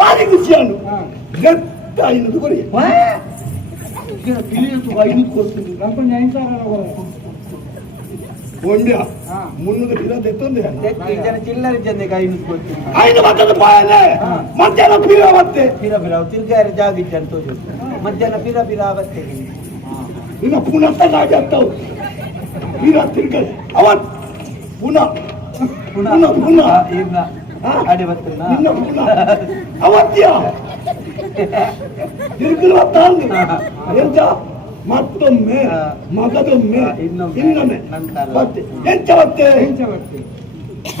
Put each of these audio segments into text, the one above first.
ಭಾರಿ ಖುಷಿಯನ್ನು ಗೆದ್ದ 500 ಕೊಡಿ ತಿಳಿಯಿತು 500 ಕೊಡ್ತೀನಿ ನಮ್ಗೊಂದು 5,000 ಒಂದ್ಯಾ 300 ಕಿಲೋ ತೆತ್ತೊಂದೆ ಜನ ಚಿಲ್ಲರೆ ಜನಕ್ಕೆ 500 ಕೊಡ್ತೀನಿ 5 ಮತ್ತದ ಪಾಯಲೆ ಮಧ್ಯಾಹ್ನ ಪೀರ ಮತ್ತೆ ಪೀರ ತಿರ್ಗಾರ ಜಾಗ ಇತ್ತು ಅಂತ ಮಧ್ಯಾಹ್ನ ಪೀರ ಅವತ್ತೆ ಇನ್ನ ಪುನಃ ಗಾಡಿ ಆಗ್ತಾವ ಪೀರ ತಿರ್ಗ ಅವತ್ ಪುನಃ ಇಲ್ಲ ಅಡಿ ಬರ್ತೇನೆ ಇನ್ನ ಪುನಃ ಅವತ್ಯ ತಿರ್ಗಲು ತಂದು ಎಂತ ಮತ್ತೊಮ್ಮೆ ಮಗದೊಮ್ಮೆ ಇನ್ನೊಮ್ಮೆ ಮತ್ತೆ ಎಂಚವತ್ತೆ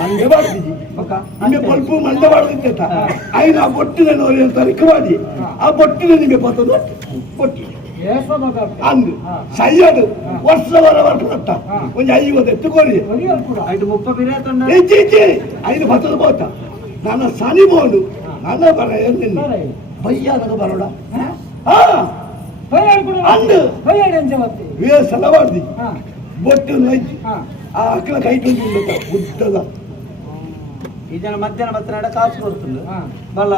ಮಂಡೆ ಬಾಡ್ದಿದ್ದಿ ನಿಮಗೆ ಪಲ್ಪು ಮಂಡೆ ಬಾಡ್ದಿತ್ತ ಐನ ಆ ಬೊಟ್ಟಿನ ನೋಡಿ ಅಂತ ರಿಕವಾಡಿ ಆ ಬೊಟ್ಟಿನ ನಿಮಗೆ ಬರ್ತದ ಬೊಟ್ಟಿ ಅಂದು ಸೈಯದು ವರ್ಷ ಒಂದು 50 ಎತ್ತುಕೊಳ್ಳಿ 5 ಬರ್ತದ ಬೋತ ನನ್ನ ಸನಿ ಬೋಡು ನನ್ನ ಬರ ಎಲ್ಲಿಂದ ಬಯ್ಯಾದಾಗ ಬರೋಡ ಅಂದು ಸಲ ಮಾಡ್ದಿ ಬೊಟ್ಟು ನೈತಿ ಆ ಅಕ್ಕಳ ಕೈ ತಂದು ಉದ್ದದ ಇದನ್ನ ಮಧ್ಯಾಹ್ನ ಬತ್ತನಾಡ ಕಾಸು ಕೊಡ್ತುಂಡು ಬಲ್ಲ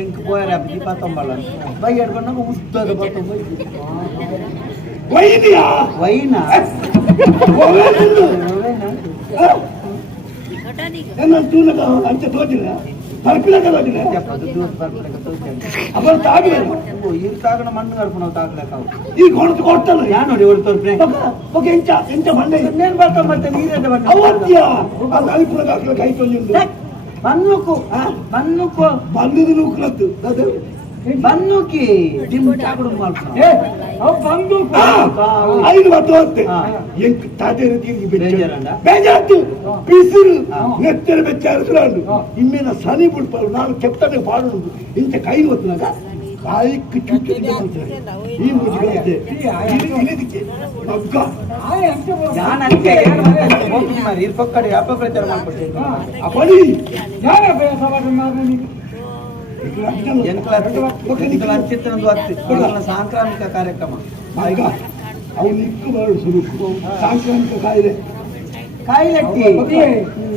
ಎಂಕ್ ಪೋಯರ ಹಬ್ಬಿ ಪತ್ತೊಂಬಲ್ಲ ಬೈ ಹಿಡ್ಕೊಂಡಾಗ ಉದ್ದದ ಬತ್ತ ವೈನಿಯಾ ವೈನ ನನ್ನ ತೂನಕ ಅಂತ ತೋಚಿಲ್ಲ ತಲಪಿಲಕ ತೋಚಿಲ್ಲ ಅಬ್ಬರ ತಾಗಿಲ್ಲ ಇದು ತಾಗಣ ಮಣ್ಣು ಕರ್ಕೊಂಡು ತಾಗ್ಲಕ್ಕಾವು ಈ ಕೊಡ್ತು ಕೊಡ್ತಲ್ಲ ಯಾ ನೋಡಿ ಹೊಡ್ ತೋರ್ಪೆ ಓಕೆ ಎಂಚ ಮಂಡೆ ಇನ್ನೇನು ಬರ್ತಾ ಮತ್ತೆ ನೀರೇ ಬಣ್ಣ ಅವತ್ಯ ಆ ತಲಪಿಲಕ ಹಾಕಲ ಕೈ ತೊಂದಿದ್ದು ಬನ್ನುಕು ಬಂದದು ನೂಕ್ಲತ್ತು ಅದು ಬನ್ನುಕಿ ಜಿಮ್ ಚಾಕಡು ಮಾಡ್ಕೊಂಡು 5 ಬರ್ತವತ್ತೆ ಎಂಕ್ ತಾತೆ ರೀತಿ ಬೇಜಾರ್ತು ಪಿಸಿರು ನೆತ್ತರ ಬೆಚ್ಚಾರಿಸ್ಕೊಂಡು ಇಮ್ಮೇನ ಸನಿ ಬಿಡ್ಪಾರು ನಾನು ಕೆಪ್ತನೆ ಪಾಡುದು ಇಂಥ ಕೈ ಹೊತ್ತನಾಗ ಕಾಯಿಕ್ಕೆ ಚುಚ್ಚು ಈ ಮುಗಿಗಳಂತೆ ಇಳಿದಕ್ಕೆ ಮಗ್ಗ ನಾನು ಅದಕ್ಕೆ ಇದು ಪಕ್ಕಡೆ ಅಪಪ್ರಚಾರ ಮಾಡ್ಕೊಡ್ತೇನೆ ಅಪಡಿ ಸಾಂಕ್ರಾಮಿಕ ಕಾರ್ಯಕ್ರಮ ಈಗ ಅವ್ನು ಇಕ್ಕು ಬರಲು ಶುರು ಸಾಂಕ್ರಾಮಿಕ ಕಾಯಿಲೆ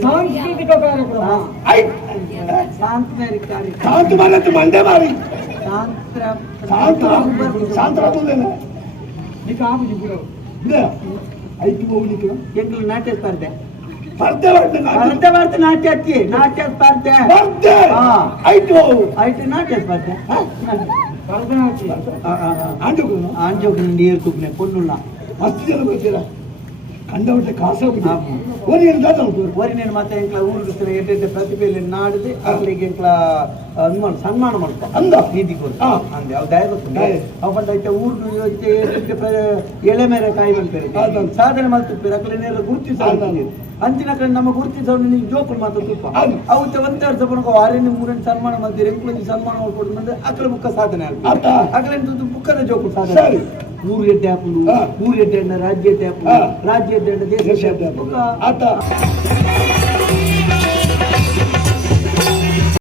ಸಾಂಸ್ಕೃತಿಕ ಕಾರ್ಯಕ್ರಮ ಸಾಂಸ್ಕೃತಿಕ ಕಾರ್ಯಕ್ರಮ ಶಾಂತ ಮಾರತ್ತೆ ಮಂಡೆ ಮಾರಿ ಎಂಟ್ಲು ನಾಟ್ಯ ಸ್ಪರ್ಧೆ ಸ್ಪರ್ಧೆ ನಾಟ್ಯ ಸ್ಪರ್ಧೆ ಆಯ್ತು ನಾಟ್ಯ ಸ್ಪರ್ಧೆ ಆಂಜೋಕು ನೀರು ತುಪ್ಪನೆ ಪೊನ್ನುಲ್ಲ ಮಸ್ತ್ ಜನ ಬರ್ತೀರ ಕಂಡವಟ್ಟೆ ಕಾಸಾಗ್ಬಿಟ್ಟು ಓರಿನೇನು ಮತ್ತೆ ಎಂಕ್ಲ ಊರು ಎಡ್ಡೆ ಪ್ರತಿಭೆಯಲ್ಲಿ ನಾಡಿದೆ ಅಲ್ಲಿಗೆ ಎಂಕ್ಲ ಸನ್ಮಾನ ಮಾಡ್ಕೊ ಅಂದ ನೀತಿ ಕೊಡ್ತ ಅಂದೆ ಅವ್ ದಯ ಗೊತ್ತು ಅವ್ ಬಂದೈತೆ ಊರು ಎಳೆ ಮೇರೆ ಕಾಯಿ ಬಂತಾರೆ ಸಾಧನೆ ಮಾಡ್ತಿರ್ತಾರೆ ಅಕ್ಲೇನೆಲ್ಲ ಗುರುತಿಸ ಅಂಚಿನ ಕಡೆ ನಮ್ಮ ಗುರುತಿಸೋನು ನೀವು ಜೋಕುಲು ಮಾತ್ರ ತುಪ್ಪ ಅವತ್ತೆ 1 ವರ್ಷ ಬಣ್ಣ 6 3 ಸನ್ಮಾನ ಮಾಡ್ತೀರಿ ಎಂಕ್ಲೊಂದು ಸನ್ಮಾನ ಮಾಡ್ಕೊಡು ಅಂದ್ರೆ ಅಕ್ಲ ಮುಖ ಸಾಧನೆ ಆಗ್ತದೆ ಅಕ್ಲ ಬುಕ್ಕದ ಜೋಕುಲು ಸಾಧನೆ ಊರು ಎಡ್ಡೆ ಹಾಕುದು ಊರು ಎಡ್ಡೆ ರಾಜ್ಯ ಎಡ್ಡೆ ಹಾಕುದು ರಾಜ್ಯ ಎಡ್ಡೆ ದೇಶ